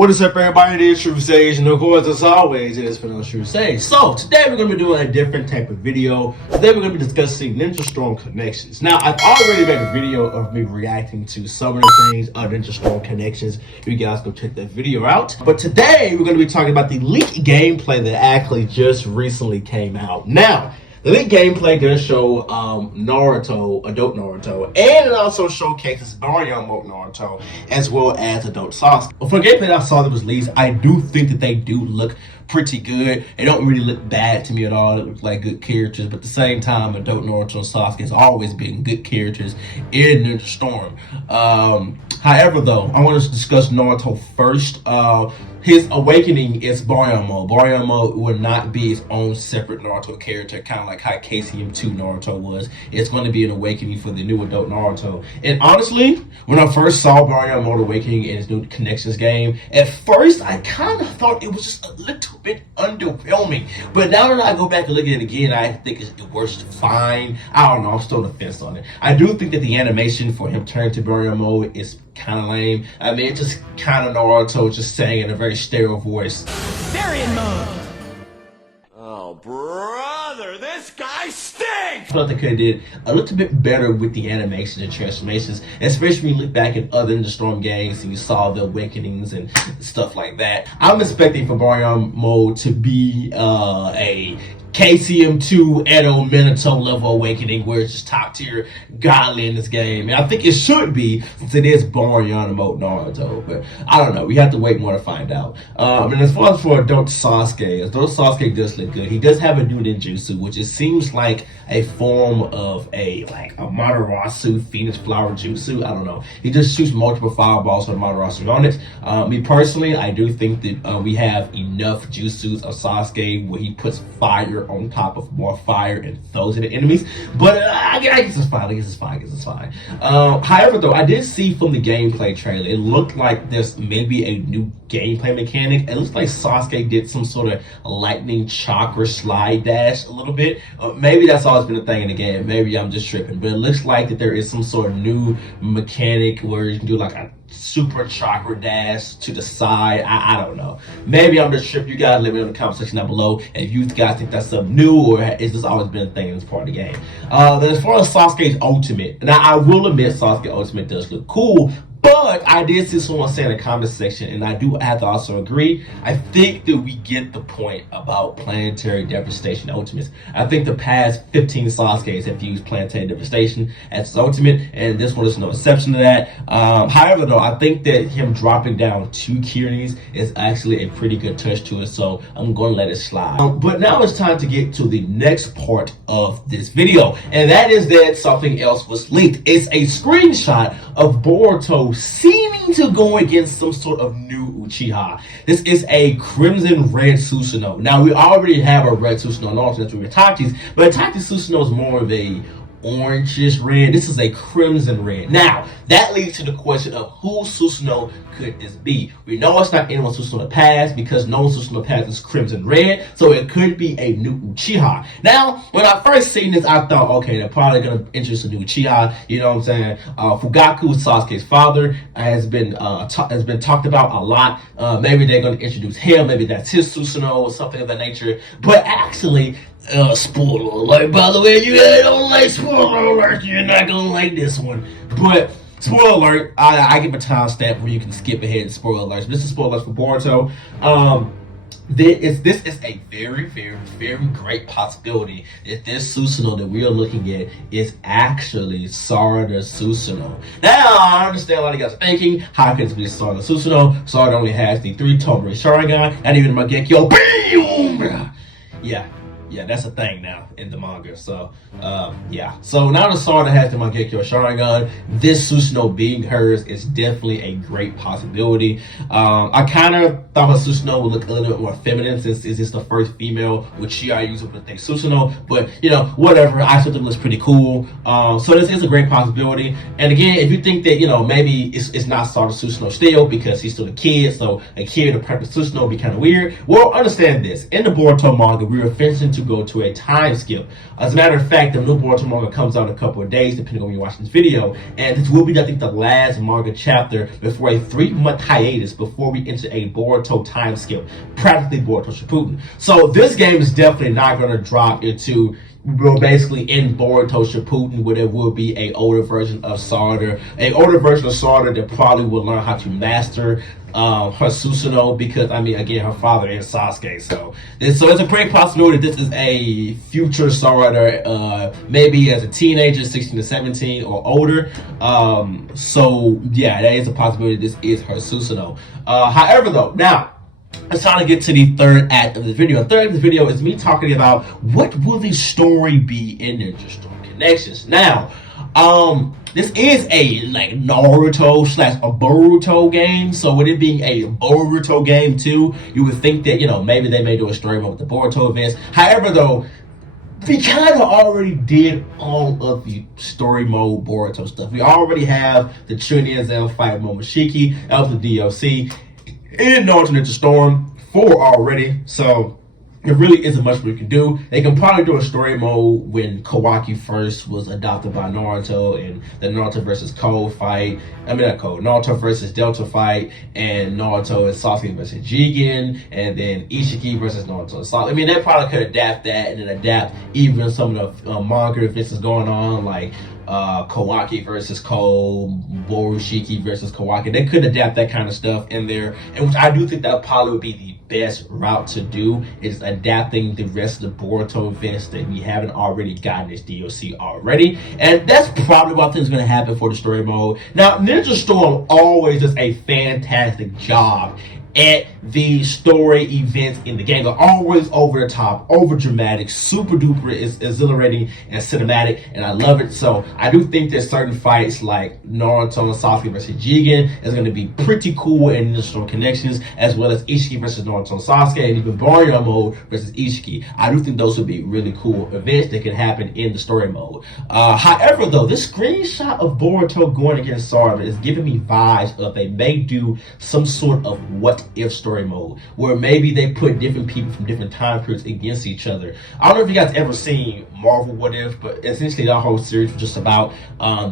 What is up, everybody? It is True Sage, and of course, as always, it is Susanoo True Sage. So today we're going to be doing a different type of video. Today we're going to be discussing Ninja Storm connections. Now, I've already made a video of me reacting to some of the things of Ninja Storm connections. You guys go check that video out. But today we're going to be talking about the leaked gameplay that actually just recently came out. Now, the leaked gameplay does show Naruto, adult Naruto, and it also showcases Baryon mode Naruto, as well as adult Sasuke. But for the gameplay that I saw that was leaked, I do think that they do look pretty good. They don't really look bad to me at all. They look like good characters, but at the same time, adult Naruto and Sasuke has always been good characters in Ninja Storm. However, though, I want to discuss Naruto first. His awakening is Baryon mode. Baryon mode will not be its own separate Naruto character, kind of like how KCM2 Naruto was. It's going to be an awakening for the new adult Naruto. And honestly, when I first saw Baryon mode awakening in his new Connections game, at first I kind of thought it was just a little bit underwhelming. But now that I go back and look at it again, I think it works fine. I don't know, I'm still on the fence on it. I do think that the animation for him turning to Baryon mode is kind of lame. I mean, it's just kind of Naruto just saying in a very stereo voice. Variant mode. Oh, brother, this guy stinks! I felt they could have did a little bit better with the animations and transformations, especially when you look back at other Ninja Storm games and you saw the awakenings and stuff like that. I'm expecting for Baryon mode to be a KCM2 Edo Minato level awakening where it's just top tier godly in this game. And I think it should be, since it is Baryon mode Naruto. But I don't know. We have to wait more to find out. And as far as for adult Sasuke does look good. He does have a new ninjutsu, which it seems like a form of a Matarasu Phoenix Flower Jutsu. I don't know. He just shoots multiple fireballs with Matarasu on it. Me personally, I do think that we have enough jutsus of Sasuke where he puts fire on top of more fire and throws it at enemies, but I guess it's fine. However, though, I did see from the gameplay trailer, it looked like there's maybe a new gameplay mechanic. It looks like Sasuke did some sort of lightning chakra slide dash a little bit. Maybe that's always been a thing in the game. Maybe I'm just tripping, but it looks like that there is some sort of new mechanic where you can do like a super chakra dash to the side. I don't know. Maybe I'm just tripping. You guys let me know in the comment section down below if you guys think that's something new or is this always been a thing in this part of the game. Then as far as Sasuke's ultimate, now I will admit Sasuke ultimate does look cool, but I did see someone say in the comment section, and I do have to also agree, I think that we get the point about planetary devastation ultimates. I think the past 15 Sasuke's have used planetary devastation as its ultimate, and this one is no exception to that. However, though, I think that him dropping down 2 Kirinis is actually a pretty good touch to it, so I'm going to let it slide. But now it's time to get to the next part of this video, and that is that something else was leaked. It's a screenshot of Boruto seeming to go against some sort of new Uchiha. This is a crimson red Susanoo. Now, we already have a red Susanoo in alternate with Itachi's, but Itachi's Susanoo is more of a orangish red. This is a crimson red. Now, that leads to the question of who Susanoo could this be? We know it's not anyone Susanoo past because no Susanoo past is crimson red, so it could be a new Uchiha. Now, when I first seen this, I thought, okay, they're probably gonna introduce a new Uchiha. You know what I'm saying? Fugaku, Sasuke's father, has been talked about a lot. Maybe they're gonna introduce him. Maybe that's his Susanoo or something of that nature. But actually, spoiler alert, by the way, you don't like spoiler alert, you're not gonna like this one. But spoiler alert, I give a timestamp where you can skip ahead and spoiler alerts. This is spoilers for Boruto. This is a very, very, very great possibility that this Susanoo that we are looking at is actually Sarada Susanoo. Now, I understand a lot of you guys are thinking, how could it be Sarada Susanoo? Sarada only has the 3 Tomari Sharingan, and even Mangekyo. BAM! Yeah, that's a thing now in the manga. So, yeah. So now that Sarada has the Mangekyo Sharingan, this Susanoo being hers is definitely a great possibility. I kind of thought her Susanoo would look a little bit more feminine since this is the first female Uchiha user with the Susanoo. But, you know, whatever. I still think it looks pretty cool. So this is a great possibility. And again, if you think that, you know, maybe it's not Sarada Susanoo still because he's still a kid, so a kid to practice Susanoo would be kind of weird. Well, understand this. In the Boruto manga, we were finishing to to go to a time skip. As a matter of fact, the new Boruto manga comes out in a couple of days, depending on when you watch this video, and this will be, I think, the last manga chapter before a 3-month hiatus before we enter a Boruto time skip, practically Boruto Shippuden. So this game is definitely not going to drop into, well, basically in Boruto Shippuden, where there will be a older version of Sarada, that probably will learn how to master her Susanoo, because I mean, again, her father is Sasuke, so it's a great possibility this is a future Sarada, maybe as a teenager, 16 to 17 or older. So yeah, that is a possibility this is her Susanoo. However, though, now it's time to get to the third act of the video. The third act of the video is me talking about what will the story be in Ninja Storm Connections. Now, this is a like Naruto / a Boruto game, so with it being a Boruto game too, you would think that, you know, maybe they may do a story mode with the Boruto events. However, though, we kind of already did all of the story mode Boruto stuff. We already have the Chunin Zen fight Momoshiki, that was the DLC in Naruto Ninja Storm 4 already, so there really isn't much we can do. They can probably do a story mode when Kawaki first was adopted by Naruto, and the Naruto versus Code fight. I mean, not Code, Naruto versus Delta fight, and Naruto and Sasuke versus Jigen, and then Ishiki versus Naruto and Sasuke. I mean, they probably could adapt that and then adapt even some of the manga events that's going on, like Kawaki versus Cole, Borushiki versus Kawaki. They could adapt that kind of stuff in there, and which I do think that probably would be the best route to do, is adapting the rest of the Boruto events that we haven't already gotten as DLC already, and that's probably what I think is going to happen for the story mode. Now, Ninja Storm always does a fantastic job at the story events in the game. They're always over the top, over dramatic, super duper exhilarating and cinematic, and I love it. So I do think that certain fights like Naruto and Sasuke versus Jigen is going to be pretty cool in Ninja Storm Connections, as well as Ishiki versus Naruto and Sasuke, and even Baryon mode versus Ishiki. I do think those would be really cool events that can happen in the story mode. However, though, this screenshot of Boruto going against Sarada is giving me vibes of they may do some sort of what if story mode, where maybe they put different people from different time periods against each other. I don't know if you guys ever seen Marvel What If, but essentially that whole series was just about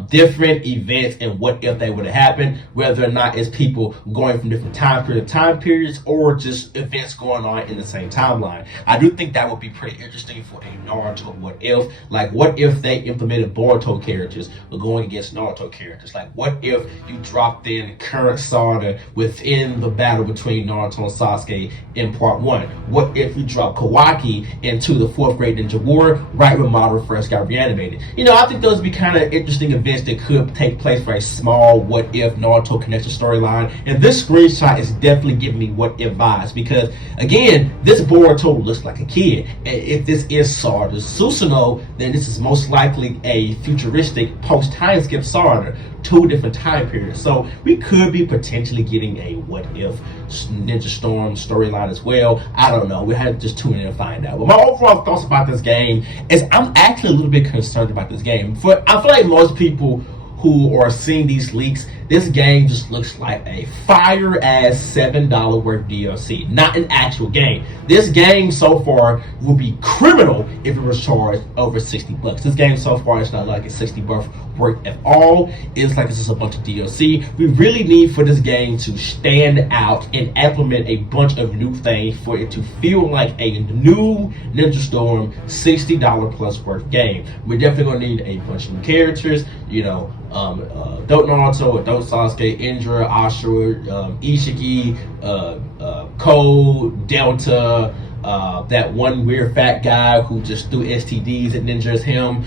different events and what if they would have happened, whether or not it's people going from different time periods or just events going on in the same timeline. I do think that would be pretty interesting for a Naruto What If. Like, what if they implemented Boruto characters but going against Naruto characters? Like, what if you dropped in current Sarada within the battle between Naruto and Sasuke in part 1? What if you drop Kawaki into the 4th grade ninja war right when Madara first got reanimated? You know, I think those would be kind of interesting events that could take place for a small what if Naruto connection storyline, and this screenshot is definitely giving me what if vibes, because again, this Boruto looks like a kid, and if this is Sarada's Susanoo, then this is most likely a futuristic post time skip Sarada, 2 different time periods. So we could be potentially getting a what if Ninja Storm storyline as well. I don't know. We have to just tune in and find out. But my overall thoughts about this game is I'm actually a little bit concerned about this game. I feel like most people who are seeing these leaks, this game just looks like a fire-ass $7 worth DLC, not an actual game. This game so far would be criminal if it was charged over $60. This game so far is not like a $60 worth at all. It's like it's just a bunch of DLC. We really need for this game to stand out and implement a bunch of new things for it to feel like a new Ninja Storm $60 plus worth game. We're definitely gonna need a bunch of new characters, you know, Don't Naruto, Don't Sasuke, Indra, Ashura, Ishiki, Code, Delta, that one weird fat guy who just threw STDs at ninjas, him,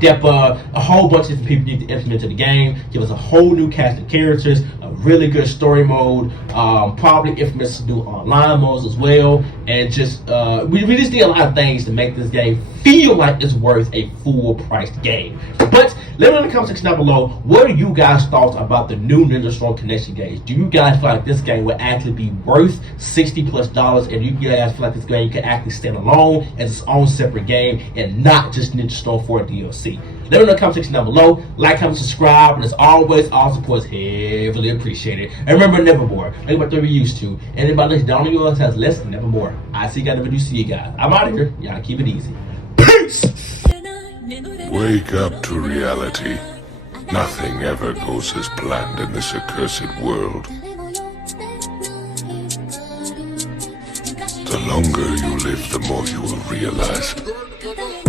Deppa, a whole bunch of different people need to implement to the game, give us a whole new cast of characters, a really good story mode, probably infamous new online modes as well, and just, we just need a lot of things to make this game feel like it's worth a full priced game. But let me know in the comment section down below, what are you guys' thoughts about the new Ninja Storm Connection games? Do you guys feel like this game would actually be worth $60+, and do you guys feel like this game could actually stand alone as its own separate game and not just Ninja Storm 4 DLC? Let me know in the comment section down below. Like, comment, subscribe, and as always, all support is heavily appreciated. And remember, nevermore. Make what they're used to. Anybody that's down on yours has less, nevermore. I see you guys, never do see you guys. I'm out of here. Y'all keep it easy. Peace! Wake up to reality. Nothing ever goes as planned in this accursed world. The longer you live, the more you will realize.